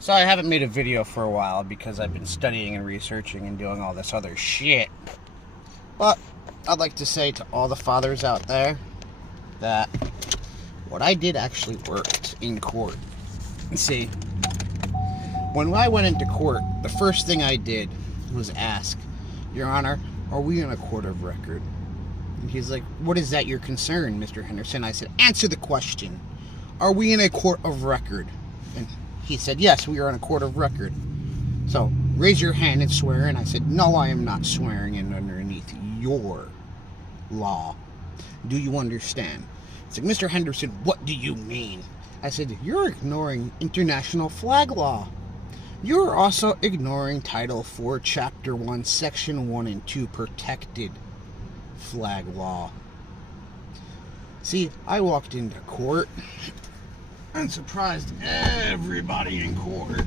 So I haven't made a video for a while because I've been studying and researching and doing all this other shit. But I'd like to say to all the fathers out there that what I did actually worked in court. See, when I went into court, the first thing I did was ask, Your Honor, are we in a court of record? And he's like, what is that your concern, Mr. Henderson? I said, answer the question. Are we in a court of record? And he said, yes, we are in a court of record. So, raise your hand and swear. And I said, no, I am not swearing in underneath your law. Do you understand? It's like, Mr. Henderson, what do you mean? I said, you're ignoring international flag law. You're also ignoring Title 4, Chapter 1, Section 1 and 2, protected flag law. See, I walked into court and surprised everybody in court.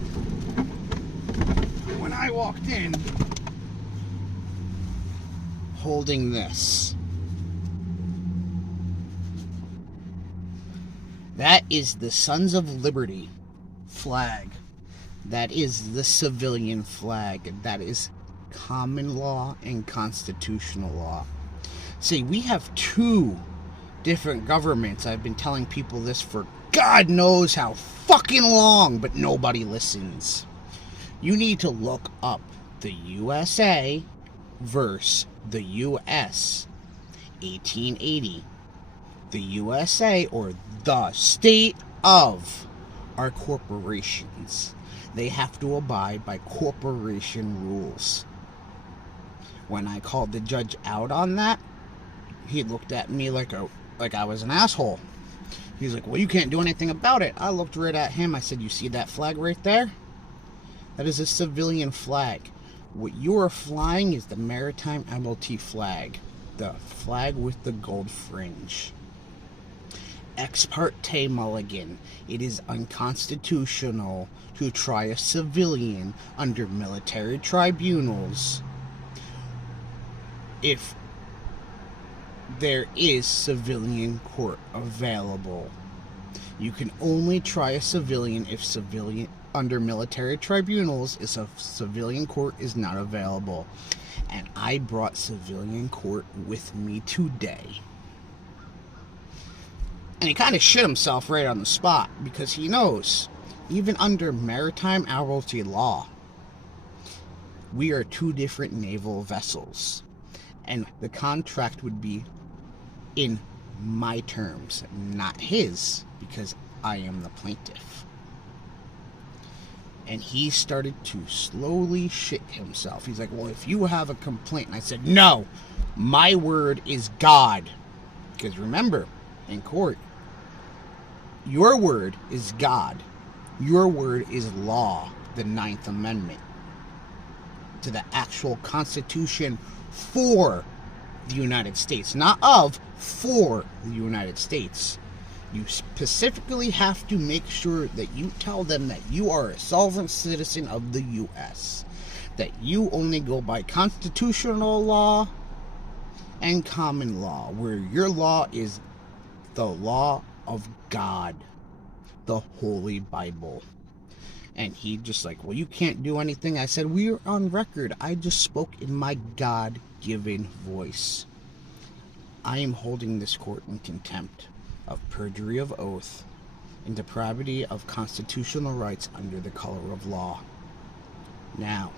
When I walked in, holding this. That is the Sons of Liberty flag. That is the civilian flag. That is common law and constitutional law. See, we have two different governments. I've been telling people this for God knows how fucking long, but nobody listens. You need to look up the USA versus the US. 1880. The USA, or the state of, are corporations. They have to abide by corporation rules. When I called the judge out on that, he looked at me like I was an asshole. He's like, well, you can't do anything about it. I looked right at him. I said, you see that flag right there? That is a civilian flag. What you are flying is the Maritime Admiralty flag. The flag with the gold fringe. Ex parte Mulligan. It is unconstitutional to try a civilian under military tribunals if there is civilian court available. You can only try a civilian if civilian under military tribunals if a civilian court is not available. And I brought civilian court with me today. And he kind of shit himself right on the spot because he knows, even under maritime admiralty law, we are two different naval vessels. And the contract would be in my terms, not his, because I am the plaintiff. And he started to slowly shit himself. He's like, well, if you have a complaint. And I said, no, my word is God. Because remember, in court, your word is God. Your word is law, the 9th Amendment, to the actual Constitution for the United States. Not of, for the United States. You specifically have to make sure that you tell them that you are a sovereign citizen of the U.S. That you only go by constitutional law and common law, where your law is the law of God, the Holy Bible. And he just like, well, you can't do anything. I said, we're on record. I just spoke in my God-given voice. I am holding this court in contempt of perjury of oath and depravity of constitutional rights under the color of law. Now,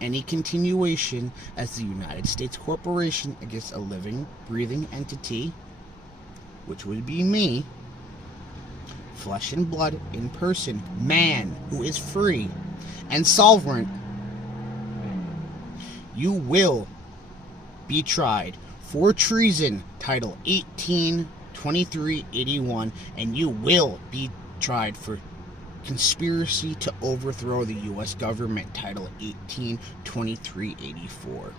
any continuation as the United States Corporation against a living, breathing entity, which would be me, flesh and blood in person, man who is free and sovereign, you will be tried for treason, Title 182381, and you will be tried for conspiracy to overthrow the U.S. government, Title 182384.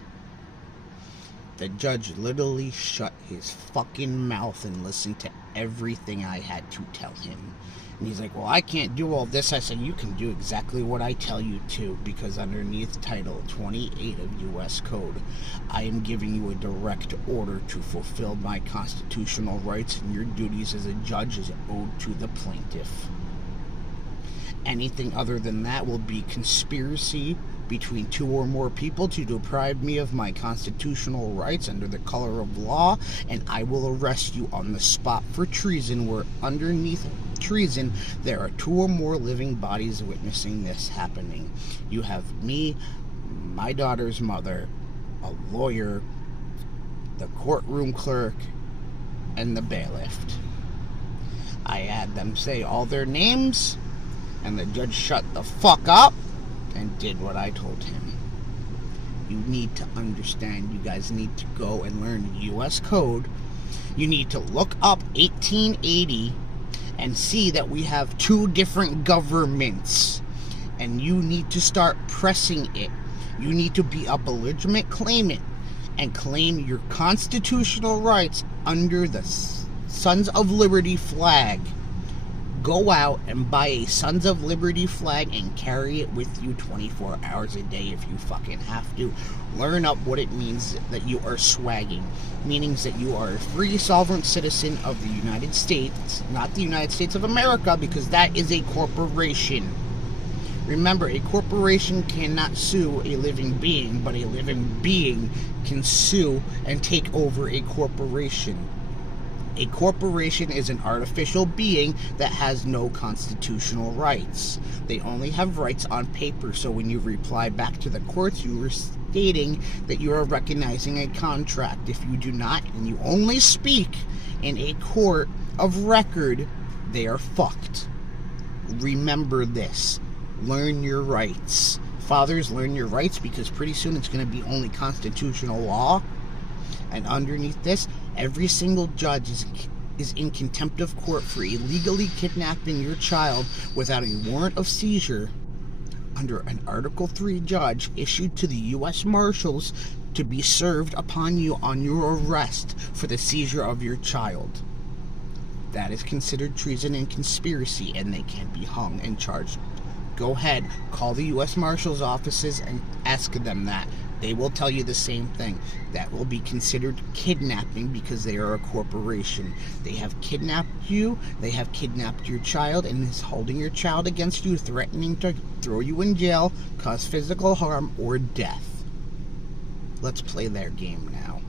The judge literally shut his fucking mouth and listened to everything I had to tell him. And he's like, well, I can't do all this. I said, you can do exactly what I tell you to, because underneath Title 28 of U.S. Code, I am giving you a direct order to fulfill my constitutional rights, and your duties as a judge is owed to the plaintiff. Anything other than that will be conspiracy between two or more people to deprive me of my constitutional rights under the color of law, and I will arrest you on the spot for treason, where underneath treason there are two or more living bodies witnessing this happening. You have me, my daughter's mother, a lawyer, the courtroom clerk, and the bailiff. I had them say all their names, and the judge shut the fuck up and did what I told him. You need to understand, you guys need to go and learn U.S. code. You need to look up 1880 and see that we have two different governments, and you need to start pressing it. You need to be a belligerent claimant and claim your constitutional rights under the Sons of Liberty flag. Go out and buy a Sons of Liberty flag and carry it with you 24 hours a day if you fucking have to. Learn up what it means that you are swagging. Meanings that you are a free sovereign citizen of the United States, not the United States of America, because that is a corporation. Remember, a corporation cannot sue a living being, but a living being can sue and take over a corporation. A corporation is an artificial being that has no constitutional rights. They only have rights on paper, so when you reply back to the courts, you are stating that you are recognizing a contract. If you do not, and you only speak in a court of record, they are fucked. Remember this. Learn your rights. Fathers, learn your rights, because pretty soon it's going to be only constitutional law. And underneath this, every single judge is in contempt of court for illegally kidnapping your child without a warrant of seizure under an Article 3 judge issued to the U.S. Marshals to be served upon you on your arrest for the seizure of your child. That is considered treason and conspiracy, and they can be hung and charged. Go ahead, call the U.S. Marshals offices and ask them that. They will tell you the same thing. That will be considered kidnapping because they are a corporation. They have kidnapped you, they have kidnapped your child, and is holding your child against you, threatening to throw you in jail, cause physical harm, or death. Let's play their game now.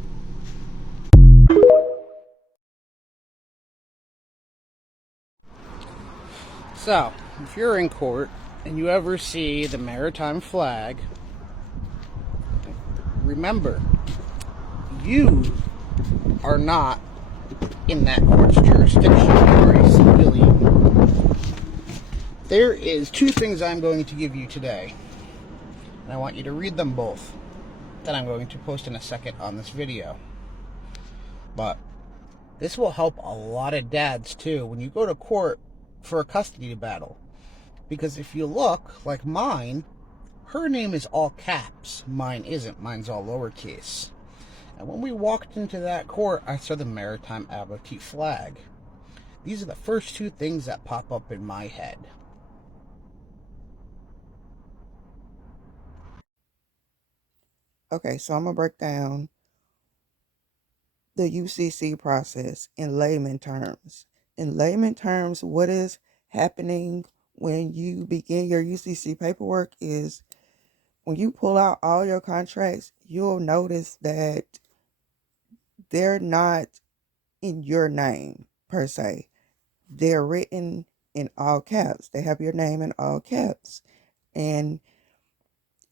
So, if you're in court and you ever see the maritime flag, remember, you are not in that court's jurisdiction. You are a civilian. There is two things I'm going to give you today, and I want you to read them both. That I'm going to post in a second on this video. But this will help a lot of dads too when you go to court for a custody battle. Because if you look, like mine, her name is all caps. Mine isn't. Mine's all lowercase. And when we walked into that court, I saw the Maritime Admiralty flag. These are the first two things that pop up in my head. Okay, so I'm going to break down the UCC process in layman terms. In layman terms, what is happening when you begin your UCC paperwork is when you pull out all your contracts, you'll notice that they're not in your name per se. They're written in all caps. They have your name in all caps. And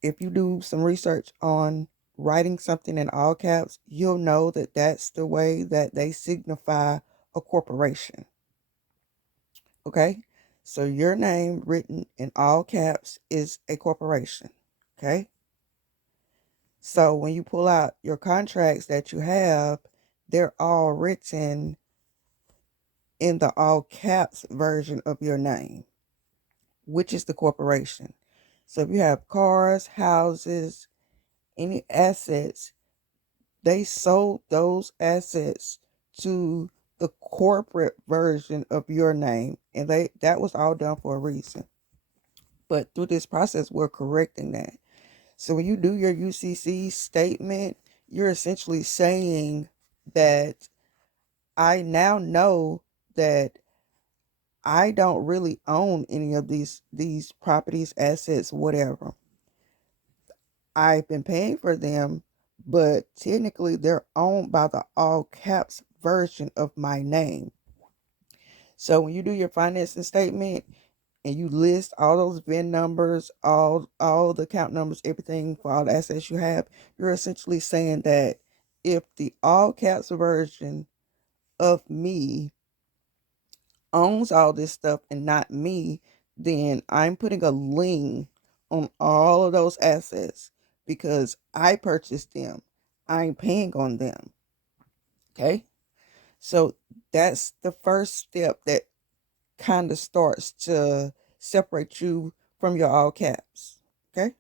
if you do some research on writing something in all caps, you'll know that that's the way that they signify a corporation. Okay? So your name written in all caps is a corporation. Okay? So when you pull out your contracts that you have, they're all written in the all caps version of your name, which is the corporation. So if you have cars, houses, any assets, they sold those assets to the corporate version of your name, and that was all done for a reason. But through this process, we're correcting that. So when you do your UCC statement, you're essentially saying that I now know that I don't really own any of these properties, assets, whatever. I've been paying for them, but technically they're owned by the all caps version of my name. So when you do your financing statement and you list all those VIN numbers, all the account numbers, everything for all the assets you have, you're essentially saying that if the all caps version of me owns all this stuff and not me, then I'm putting a lien on all of those assets because I purchased them. I'm paying on them. Okay. So that's the first step that kind of starts to separate you from your all caps. Okay.